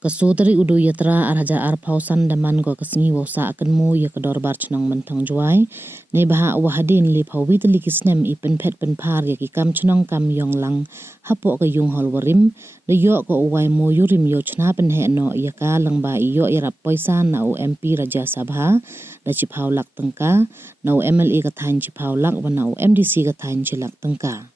Kasutri udu yatra arhaja arpausan daman go kasngi wasa akanmu ya kedor bar chnong mentang juai ne baha wahadin li phawit li kisnem I pen par ya ki kam chnong kam yong lang hapo ka yung hol warim de yo ko uwai mo yurim yo chna pen he no ya ka lang ba yo yarap poisa na o MP Raja Sabha da chi phau lak tangka na o MLA ka thain chi phau lak wa na o MDC ka thain chi lak tangka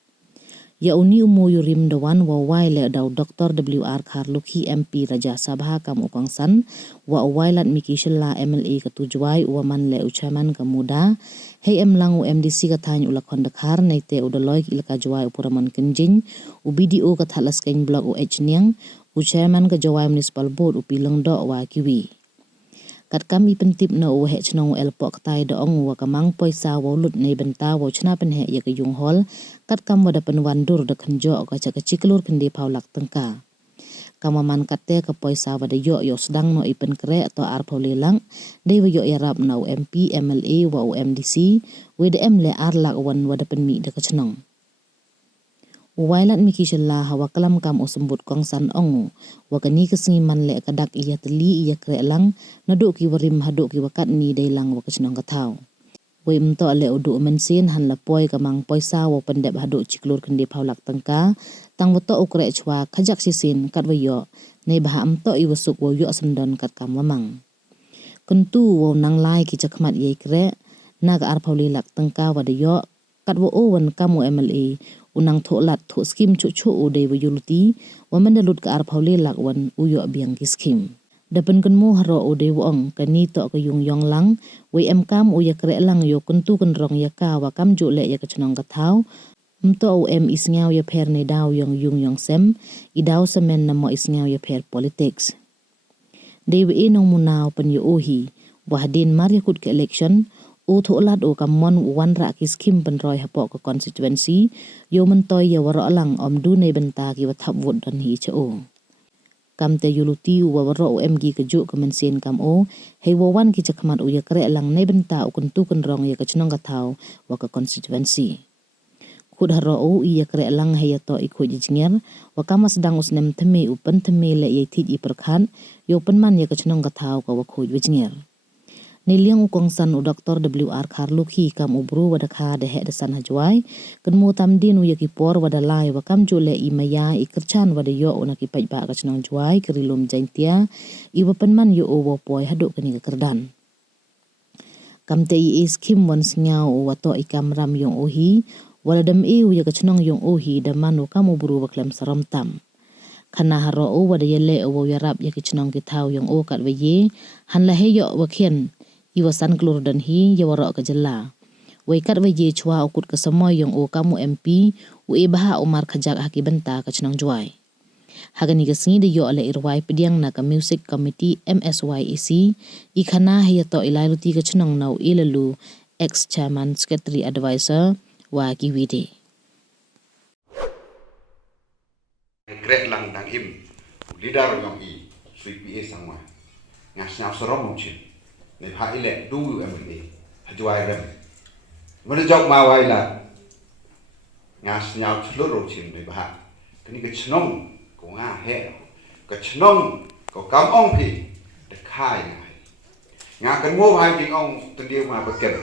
ya uni umo yurim dawan wa waile daw Dr. WR Kharlukhi MP Raja Sabha kam ukangsan wa wailat mikishilla MLA ka tujuai wa man le uchaman ka muda hey lang MDC ka thain ulakhon dakhar naite udaloi ilka juai upuraman kenjing u BDO ka thalas kain block u hniang u chairman ka jawai municipal board upilang do wa kiwi kat kami pentip na u he chnong elpok tai do ong wa kamang poisa wa lut nei benta wa chna pen he ya ka yung hol kat kam wada pen wandur da khanjo ka cha ka chiklur pende paulak tangka kamaman katte ka poisa wada yo sedang no ipen kre atau ar paulelang dei wa yo yarap na u MP MLA wa u MDC WDM le ar lak wan wada pen mi da ka chnong Wailat mikishalla hawa kalam kam usembut kongsan ongu wakani kesengi man le kadak iya teli iya krelang naduk ki warim haduk ki wakat ni dailang wakachnong katau we mto le udu mensin han la poi kamang poisa wa pendep haduk ciklur kendi paulak tangka tang wato ukre chwa khajak sisin kat wayo nei baha mto I wasuk wo yo sendon kat kam mamang kentu wo nang lai ki chakmat ye kre naga ar pauli lak tangka wadayo kat wo owen kamu MLA unang tholat tho skim chu u dei wa yuluti wa mandalut ka ar phaule lakwan uyo biang ki skim dapen kanmu haro o dei wong kani to ka yung yong lang we em kam u ya kre lang yo kuntu kan rong ya ka wa kam ju le ya ka chnong ka thau mto o em isngaw ya pher ne daw yong yung yong sem I daw semen na mo isngaw ya pher politics dei we nong munaw pan yo ohi wahdin mar yakut ke election u tholat o kamon wan ra ki skim ban roi hapo ko constituency yo man toy ya waro lang om du nei benta ki wa thap vot dan hi che o kam te yuluti wa waro o mg ka ju ka sen kam o hei wo wan ki chakmat u ya kre lang nei benta u kun tu kun rong ya ka chnong ka thau wa ka constituency khud haro o I ya kre lang hei to I khoj jingер wa kamas dang usnem thme u pan thme le ye thit I prakhan yo pan man ya ka chnong ka thau ka wa khoj jingер Niliang ukongsan u Dr. WR Kharlukhi kam ubru wada kha de he desan hajwai kenmu tamdin u yaki por wada lai wa kam jule I maya I kerchan wada yo una ki pajba ka chnong jwai kerilum jaintia I wapan man yo o wo poi haduk kani ka kerdan kam te I skim wan sngau u wato I kam ram yong ohi wala dam u ya ka chnong yong ohi daman u kam ubru wa klem saram tam kana haro o wada yele o yarap yaki chnong ki thau yong o kat waye han la he yo wa khen Iwasan klur dan hi ya waro ka jela waikat waje chwa ukut ka samoy yung o kamu MP u ibaha umar khajak haki benta ka chnang juai hagani ka singi de yo ale irwai pediang na ka music committee MSYEC ikhana hiya to ilailuti ka chnang nau ilalu ex chairman secretary advisor wa kiwide Greg lang dang him leader yang I CPA sangma ngasnya sorom mungkinในภาคอิเล็กดูอยู่MLAหจวายเริ่มมันจะจบมาไว้ละงานสัญญาชลุดโรชิมในภาคทีนี้ก็ชนงก็ง่าแห่ก็ชนงก็กำองพี่เด็กข่ายงานกันโม่พายจริงองตัวเดียวมาประเก็บ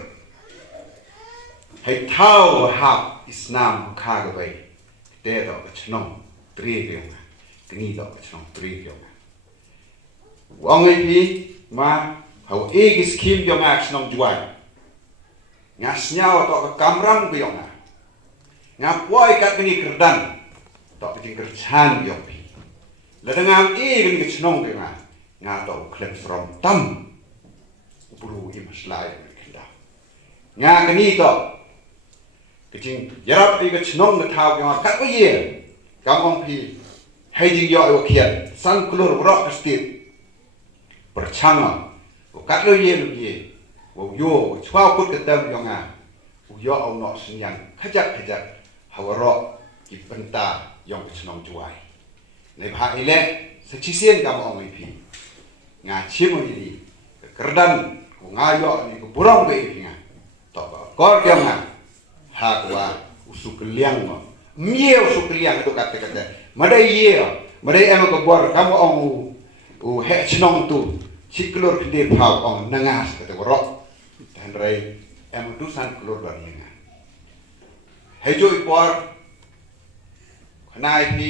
ให้เท่าหับอิสลามข่ากันไปเดี๋ยวก็ชนงตรีเดียวทีนี้ก็ชนงตรีเดียวองไอพี่มาHau egis kim yong ak snong juai ngas nyaw to kamrang bi yong ngapoi kat ngi kerdan to jing kerchan yong pi la dangam e ngi snong bi nga to klem from tam buru im slai kinda nga kani to jing yarap bi snong na thau yong kat wa ye kamong pi hai jing yo yo khian san klur ro ka stit perchang Kat lo ye wo yo chwa put ka tam yong wo yo au no sinyang khajak hawaro ki penta yong chnong juai nei pha ile sachisen kam ong pi nga chimo ni kerdan ko nga yo ni ko burong be nga to ko kyam nga ha kwa usukliang no mie usukliang to kat madai ye madai em ko bor kam ong he chnong tu chiklor kende phau ong nangas kata ro dan rai dusan klor bar lenga hejo ipor khnai pi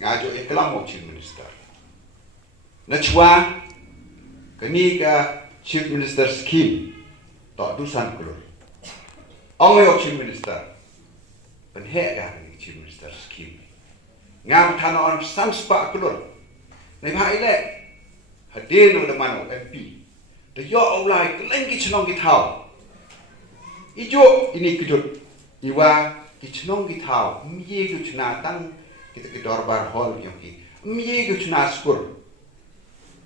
ngajo iklam mo chief minister nachwa kani ka chief minister scheme to dusan klor ong yo chief minister pen he ga chief minister scheme ngam thana on sanspa klor nei bhai le hadin no man MP the yo online kleng ki chnong ki thau ijo ini kidut iwa ki chnong ki thau mye ki chna tang ki dorbar hall ki mye ki chna skur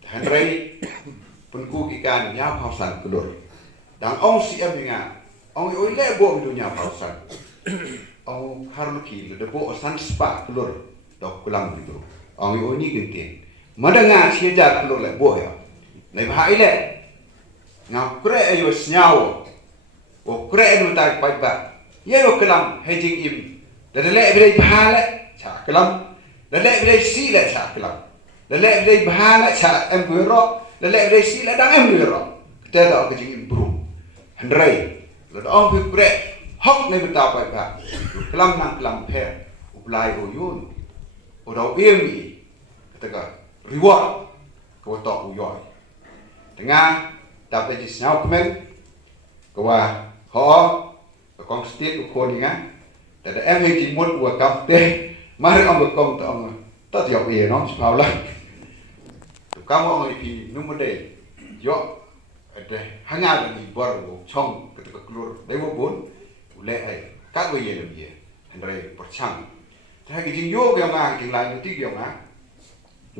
hanrai punku ki kan nya phausan klor dang ong CM nga ong oi le bo du nya phausan ong harlu ki le bo san spa klor dok kulang gitu ong oi ni gentin madanga siaja klor le bo ya nei bhai le ngau kre ayo snyao o kre nu tai pai ba ye o kelam hejing im da le bidai bha le cha kelam da le bidai si le cha kelam da le bidai bha le cha em gu ro da le bidai si le dang em gu ro te da ke jing im bru handrai lo da ong pi kre hok nei bita pai ba kelam nang kelam phe uplai o yun o da em ni kata ka reward ko to u yoi tengah tapi di sini kemen kawa ho kong state ko ni nga da em ji mut wa kap te mari ong kong ta tiao ye no chao la to kam ong pi nu mo de yo de hanya ni bor wo chong ke klur de wo bon le ai ka we ye le ye andre por chang ta ki jing yo ke ma ki lai ti ke ma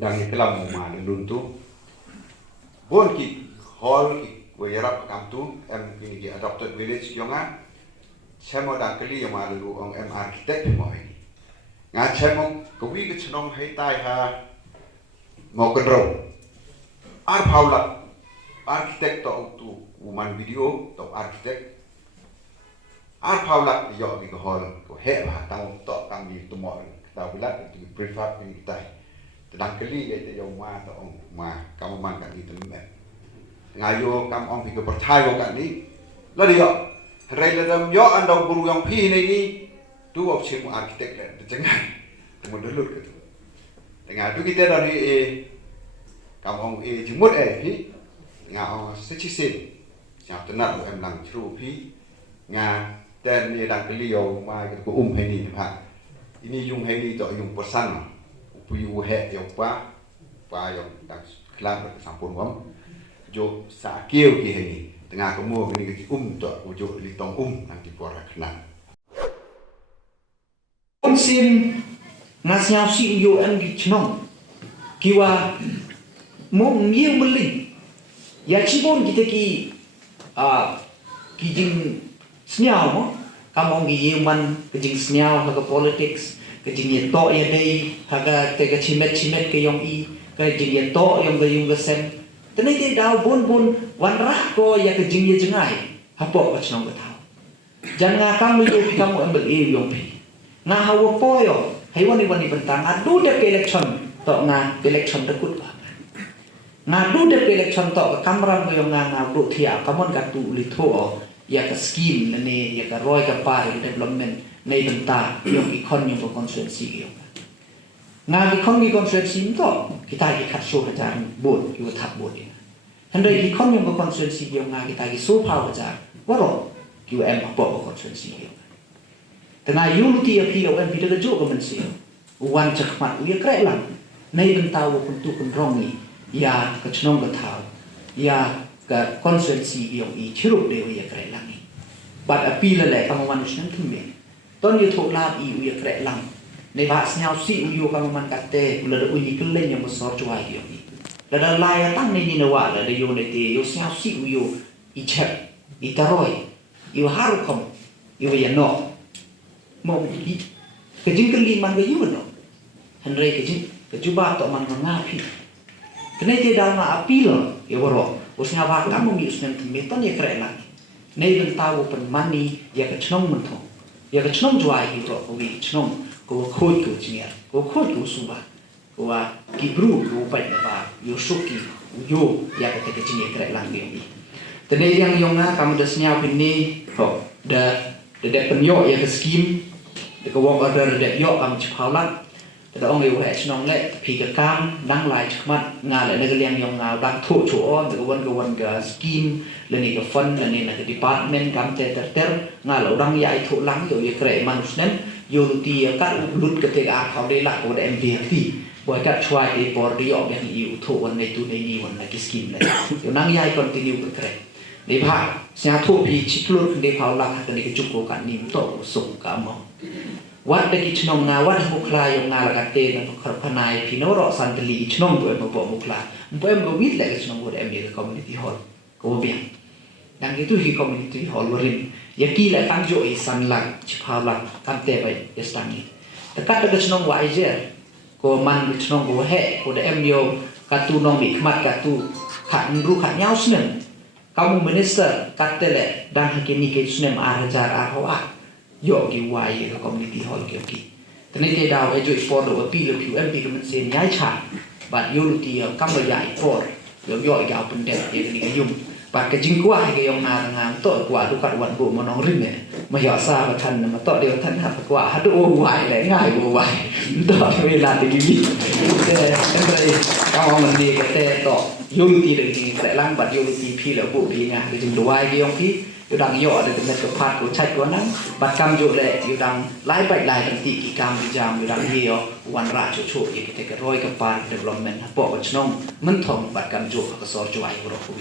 dang ni kelam ma de lun tu bon ki hall we yarap kam tu em ini di adopted village yonga chemo dang kali ma lu ong em architect mo ini nga chemo ko wi ke chnong hai tai ha mo kan ro ar paula architect to tu woman video to architect ar paula yo bi ko hall ko he ba tang to tang di tu mo ta bulat tu prefab ni tai dang kali ye yo ma to ong ma kam man ka ni tu me ngayo kam ong pi ko perthai ko kan ni la dia rai la dam yo andau buru yang pi nei ni tu op chim architect le de jangan mo de lut ke tu tengah tu kita dari kam ong jimut pi nga ong sechi sin cha tenat em lang chru pi nga ten ni dang kli yo ma ko hai ni ha ini yung hai ni to yung persan pu yu he yo pa yo dang klan sampun wam jo sa kêu ki ni tengah kemu ni ki to jo li tong nanti pora kena sim ngasnya si yo an gi chnong kiwa mo mieng meli ya chibon kita ki jing snyao mo kamong gi yeman ke jing snyao ha politics ke jing ye to ye dei ha ga te ga chimet ke yong i ke jing ye to yong ga yung ga sem tenai te dau bun wan ra ko ya ke jing ye jengai ha po ka chnong ga thau jan nga kang lu pi kang mo ambel e yong pi nga hawo po yo hai wani bentang adu de election to nga election de kut nga du de election to kamran mo yung nga bro thia kamon ka tu li tho ya ka scheme ne ya ka roi ka pa development nei benta yung ikon yung constituency yo nga ikon gi constituency to kita gi khat so ha bot yu thap bot ni handai ikon yung constituency yo nga kita gi so pa ha waro yu em po constituency yo tengah unity api yo em bi de jo ko men si wan chakmat u ye krai lang nei benta wo kun tu kun rong ni ya ka chnong ka thau ya ka constituency yo i chirup de ye krai lang ni bat api la le ka man shan thum me ton ye thok la i u ye krai lang nei ba snyao si u yo ka man ka te la de u ni kun le nyam so chwa yo ni la da la ya tang nei ni na wa la de yo ne te yo snyao si u yo i chep i taroi i haru kom i ye no mo i ke jing ke li man ke yu no han re ke jing ke juba to man nga phi kene te dal ma api lo ye woro usnya ba ka mo mi usnya me ton ye kre la nei ben ta wo pen mani ye ke chnong mun tho ye ke chnong jwa hi to ko wi chnong ko khoi ko chnia ko khoi ko su ba wa kibru ru pai na ba yusuki yo ya ka te jingi kre lang yang i tene yang yonga kam da snya pinni ho da penyo ya ke skim de ko wong order de yo kam chpaulat da ong eu he chnong le phi ka kam dang lai chmat nga le ne ga liang yong nga dang thu chu on de ko won ga skim le ni ka fund le ni na ka department kam te ter nga lo dang yai thu lang yo ye kre manus nen yo ti ka lut ka te a khau de la ko de mvt boy ka chwai de por de yo ben yu thu won nei tu nei ni won na ki skim le yo nang yai continue ka kre ni bha sia thu pi chitlut de phau la ka ni ka chu ko ka ni to sung ka moวัดเด็กชนงงาวัดมุคลายงงาละกเตนพพนายพี่น้องรอสันตลีชนงด้วยมาบอกมุคลาบ่เอ็มก็วิทย์แหละชนงบ่เอ็มนี่คอมมูนิตี้ฮอลก็บ่เบียงดังitu hi community hall warin yaki la tang jo i san lang chiphala kam te bai yastangi takat da chhnong wa ije ko man chhnong go he ko da em yo ka tu nong mi khmat ka tu khat ru khat nyau snen kamu minister kat te le dan hakini ke snem a hajar a hawa yo ki wa ye community hall ke ki tene ke daw e jo for do pi le pu mp ko men se nyai cha bat yo lu ti kam ba yai for yo yo ga pen de ye ni ga yum bat ke jing kwa ke yong na ngam to kwa du kat wan bu mo nong rin ne ma ya sa ba than ma to de than ha kwa ha do wa le ngai wo wa to we la ti gi te en ka wa man ni ke te to yo lu ti de ni te lang bat yo lu ti pi le bu bi nga ke jing do wa ke yong pi yo dang yo de te ko phat ko chat ko nan bat kam jo le yo dang lai bai lai tan ti ki kam bi jam yo dang ye yo wan ra chu chu ye ke te ke roi ka pan development po ko chnong man thong bat kam jo ka so jo ai ro ko